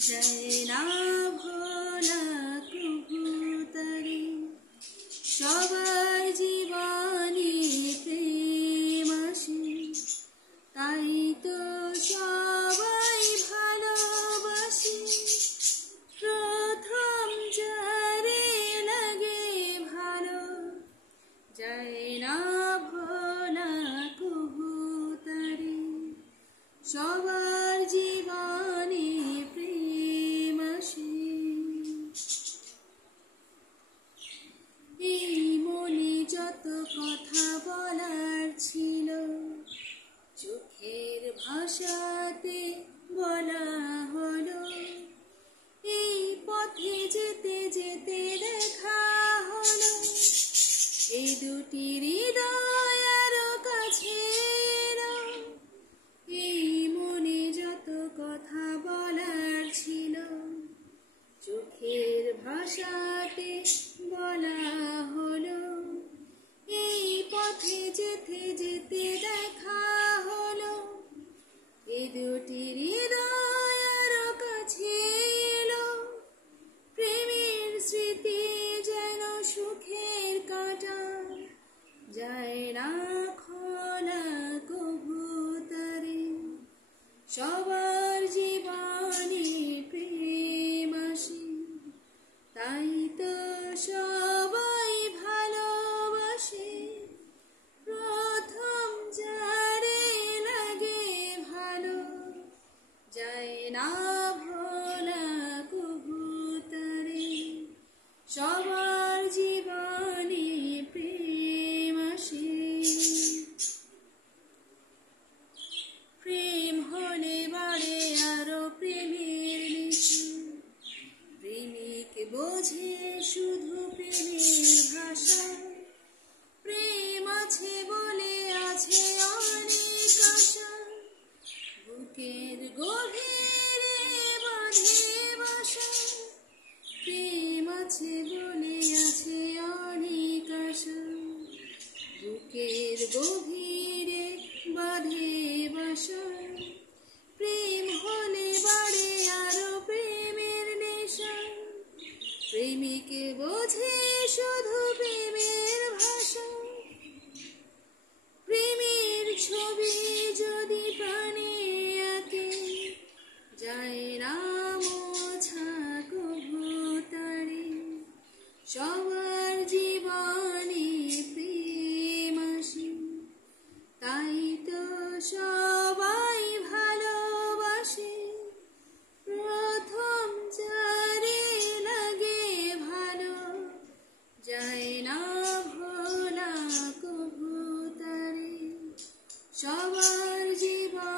যায় না ভোলা কবুতরে। সবার জীবনে প্রেম আসে, তাই তো সবাই ভালোবাসে। প্রথম যারে লাগে ভালো, যায় না ভোলা কবুতরে। সবার জীবনে প্রেম আসে। এই মনে যত কথা বলার ছিল, চোখের ভাষাতে বলা হলো। এই পথে যেতে যেতে দেখা হলো, এই দুটি হৃদয় আরো কাছে এলো। এই মনে যত কথা বলার ছিল, চোখের ভাষাতে বলা হলো। এই পথে যেতে যেতে দেখা হলো, এই দুটি হৃদয় আরো কাছে এলো। প্রেমের স্মৃতি যেন সুখের কাঁটা, যায় না খোলা কবুতরে। সবার জীবনে প্রেম আসে, তাই তো সবাই ভালোবাসে। প্রথম যারে লাগে ভালো, যায় না ভোলা কবুতরে। সবার জীবনে প্রেম আসে। প্রেম হলে বাড়ে আরো প্রেমের নেশা, প্রেমিক বোঝে শুধু প্রেমের ভাষা। প্রেম আছে বলে আছে অনেক আশা, বুকের গভীরে বাঁধে বাসা। প্রেম আছে বলে আছে অনেক আশা, বুকের গভীরে বাঁধে বাসা। প্রেম হলে বাড়ে আরো প্রেমের নেশা, প্রেমিকে বোঝে শুধু প্রেমের ভাষা। প্রেমের ছবি যদি প্রাণে আঁকে, যায় না মোছা কবুতরে। সবার জীবনে প্রেম আসে, তাই তো সবাই ভালোবাসে। প্রথম যারে লাগে ভালো, যায় না ভোলা কবুতরে। সবার জীবন